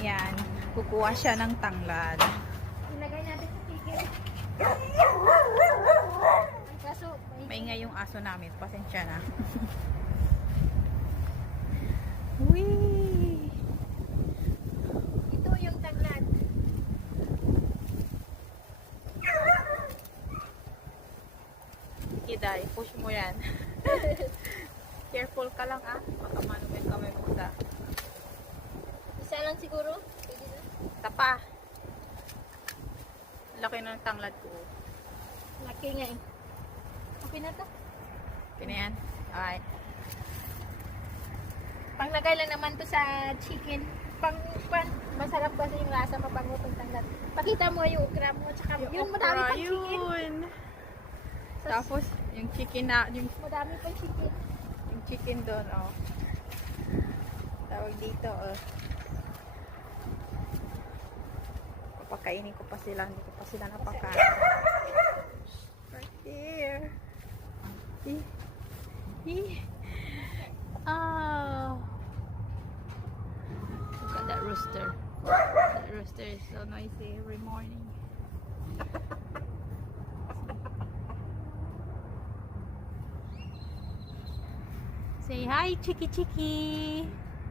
Yan. Kukuha siya ng tanglad. Ilagay natin sa chicken. Kaso, Maingay yung aso namin. Pasensya na. Whee! ito yung tanglad. Kiday, push mo yan. Careful ka lang ah. Baka manumin kamay mo sa Isa lang siguro. Pwede na. tapa. Laki ng tanglad ko. Laki nga eh. Okay na to. Pinayan. Alright. Panglagay lang naman to sa chicken. Masarap kasi yung lasa, mapangutong tanglad. Pakita mo yung okra mo, tsaka yung madami pang chicken. Yun. Tapos, yung chicken na, Madami pang chicken. yung chicken doon, oh. Tawag dito, oh. Papakainin ko pa sila, hindi ko pa sila napakain. Right there. Oh. Look at that rooster. That rooster is so noisy every morning. Say hi, Chiki Chiki.